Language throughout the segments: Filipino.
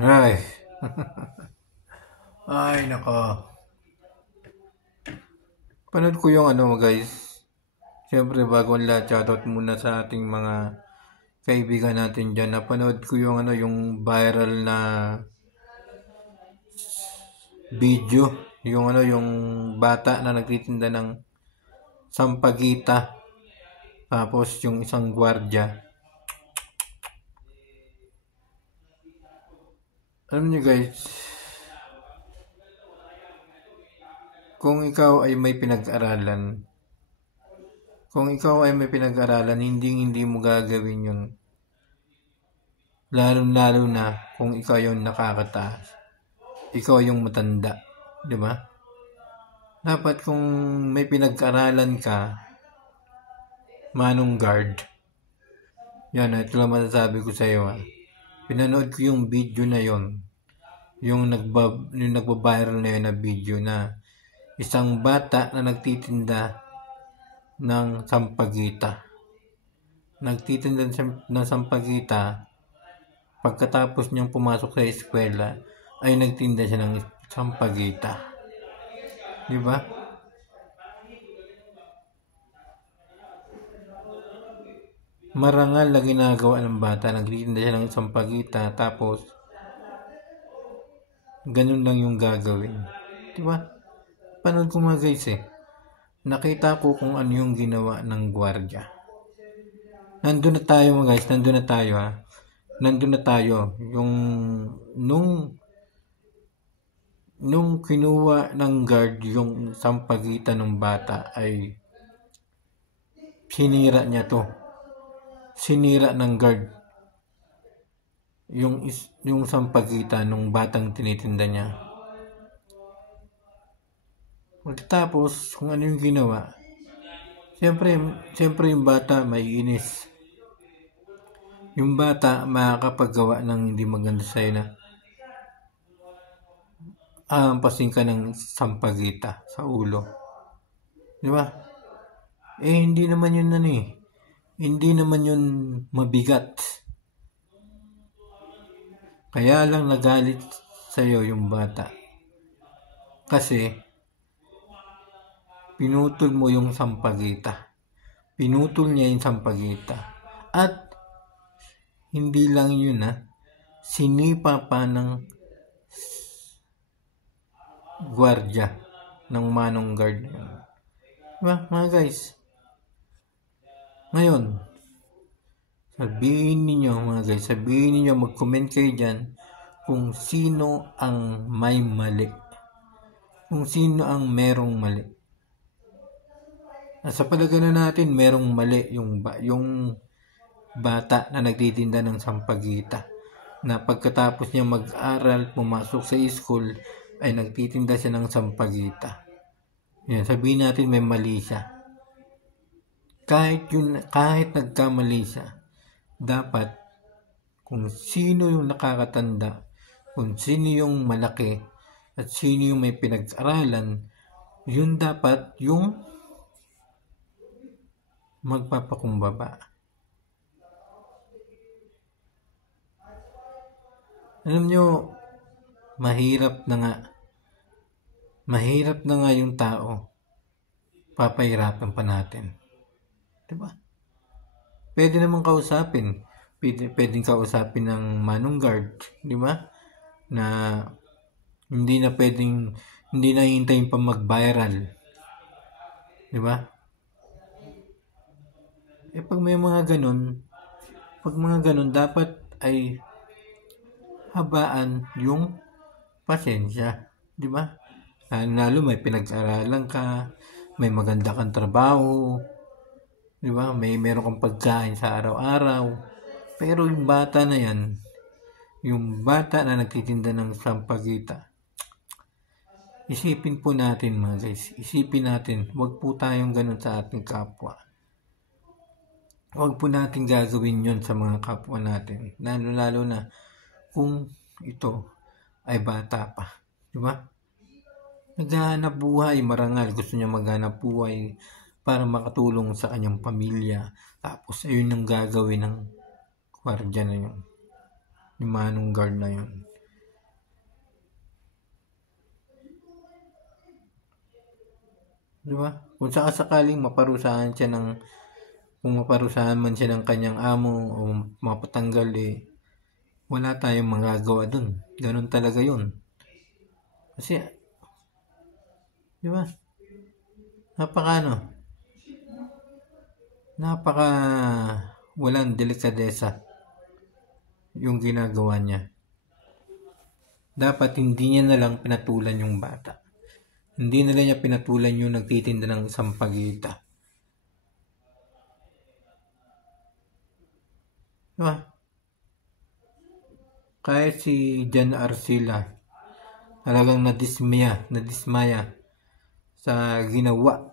Ay, ay nako. Panood ko yung guys. Siyempre bago ang lahat, shoutout muna sa ating mga kaibigan natin dyan. Napanood ko yung yung viral na video. Yung bata na nagtitinda ng sampagita. Tapos yung isang gwardiya. Alam niyo guys, kung ikaw ay may pinag-aralan, hindi mo gagawin yun. Lalo na kung ikaw yung nakakataas. Ikaw yung matanda. Di ba? Dapat kung may pinag-aralan ka, manong guard. Yan, ito lang masasabi ko sa iyo. Pinanood ko yung video na yon. Yung nagba-viral na yun na video na isang bata na nagtitinda ng sampagita. Nagtitinda ng sampagita, pagkatapos niyang pumasok sa eskwela, ay nagtinda siya ng sampagita. Di ba? Marangal na ginagawa ng bata, nagtitinda siya ng sampagita, tapos ganun lang yung gagawin. Di ba? Panood ko mga guys nakita ko kung ano yung ginawa ng gwardiya. Nandun na tayo mga guys, nandun na tayo. Yung nung kinuha ng guard yung sampagita ng bata ay sinira niya to. Sinira ng guard yung sampagita nung batang tinitinda niya. Pagkatapos, kung ano yung ginawa, siyempre yung bata may inis. Yung bata makakapagawa ng hindi maganda sa'yo na ahampasin ka ng sampagita sa ulo. Di ba? Hindi naman yun Hindi naman yun mabigat. Kaya lang nagalit sa'yo yung bata. Kasi pinutol mo yung sampagita. Pinutol niya yung sampagita. At hindi lang yun sinipa pa ng gwardiya ng manong guard na yun. Diba mga guys? Ngayon, sabihin ninyo, mag-comment kayo dyan kung sino ang may mali. Kung sino ang merong mali. Sa palagay natin, merong mali yung bata na nagtitinda ng sampagita. Na pagkatapos niya mag-aral, pumasok sa school, ay nagtitinda siya ng sampagita. Yan, sabihin natin may mali siya. Kahit nagkamali siya, dapat kung sino yung nakakatanda, kung sino yung malaki, at sino yung may pinag-aralan, yun dapat yung magpapakumbaba. Alam nyo, mahirap na nga yung tao, papahirapan pa natin. Diba? Pwede namang kausapin. Pwedeng kausapin ng manong guard, di ba? Na hindi na hintayin pa mag-viral. Di ba? Pag may mga ganun, dapat ay habaan yung pasensya. Di ba? Lalo may pinag-aralan ka, may maganda kang trabaho, di ba? Meron kang pagkain sa araw-araw. Pero yung bata na yan, yung bata na nagtitinda ng sampagita, isipin po natin mga guys, huwag po tayong ganun sa ating kapwa. Huwag po natin gagawin yon sa mga kapwa natin. Lalo na kung ito ay bata pa. Di ba? Naghahanap buhay, marangal. Gusto niya maghanap buhay para makatulong sa kanyang pamilya. Tapos ayun yung gagawin ng gwardiya na yun. Yung manong guard na yun. Di ba? Kung sakasakaling maparusahan siya ng, kung maparusahan man siya ng kanyang amo o mapatanggal, wala tayong magagawa dun. Ganun talaga yun. Kasi, di ba? Napaka walang delikadesa yung ginagawa niya. Dapat hindi niya na lang pinatulan yung bata. Hindi na lang niya pinatulan yung nagtitinda ng sampagita. Diba? Kahit si Jan Arcila, talagang nadismaya sa ginawa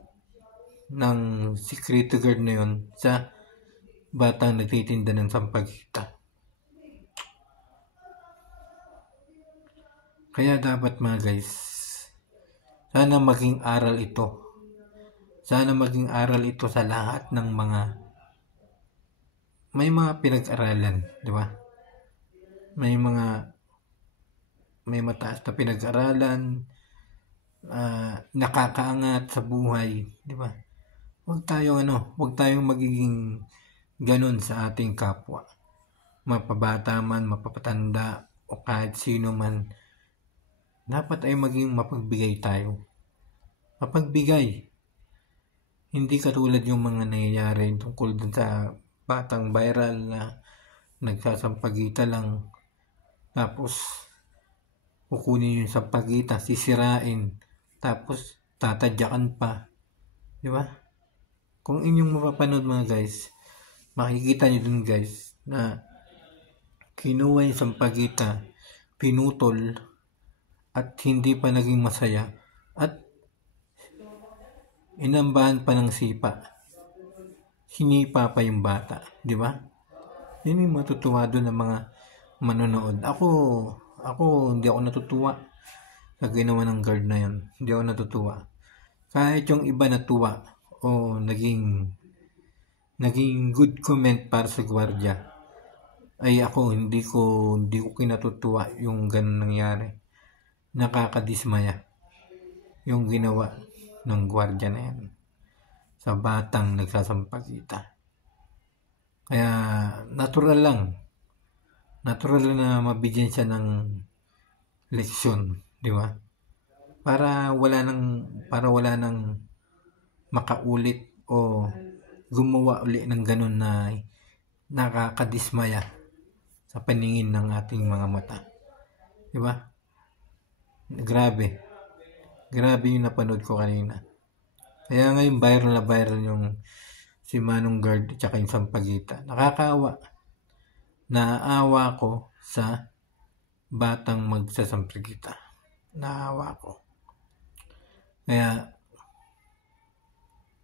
ng security guard na yun sa batang nagtitinda ng sampagita. Kaya dapat mga guys, sana maging aral ito. Sana maging aral ito sa lahat ng mga may mga pinag-aralan, di ba? May mataas na pinag-aralan, nakakaangat sa buhay, di ba? Huwag tayong magiging ganun sa ating kapwa. Mapabata man, mapapatanda, o kahit sino man, dapat ay maging mapagbigay tayo. Mapagbigay. Hindi katulad yung mga nangyayari tungkol dun sa batang viral na nagsasampagita lang. Tapos, kukunin yung sampagita, sisirain. Tapos, tatadyakan pa. Di ba? Kung inyong mapapanood mga guys, makikita nyo dun guys na kinuha yung sampagita, pinutol, at hindi pa naging masaya, at inambahan pa ng sipa. Sinipa pa yung bata, di ba? Yun yung matutuwa doon ng mga manonood. Ako hindi ako natutuwa sa ginawa ng guard na yun. Hindi ako natutuwa. Kahit yung iba natuwa o naging good comment para sa gwardiya, ay ako hindi ko kinatutuwa yung ganun nangyari. Nakakadismaya yung ginawa ng gwardiya na yan sa batang nagsasampagita. Kaya natural lang na mabigyan siya ng leksyon, di ba? Para wala nang makaulit o gumawa uli ng ganun na nakakadismaya sa paningin ng ating mga mata. Di ba? Grabe yung napanood ko kanina. Kaya ngayon viral yung si Manong Guard at saka yung sampagita. Nakakaawa. Naawa ko sa batang magsasampagita. Naawa ko. Kaya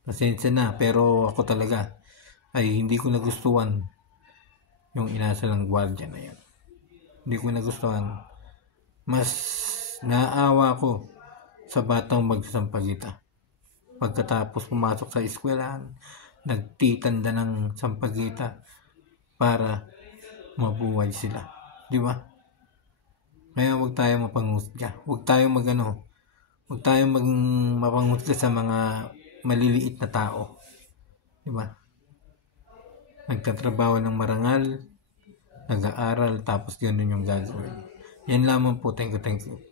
pasensya na, pero ako talaga ay hindi ko nagustuhan yung inasal ng gwardiya na yan. Hindi ko nagustuhan. Mas naawa ko sa batang magsasampagita. Pagkatapos pumasok sa eskwelahan, nagtitanda ng sampagita para mabuhay sila. Di ba? Kaya huwag tayong mapanghusga. Huwag tayong mapanghusga sa mga maliliit na tao. Di ba? Nagtatrabaho ng marangal, nag-aaral, tapos ganun yung gagawin. Yan lamang po. Thank you.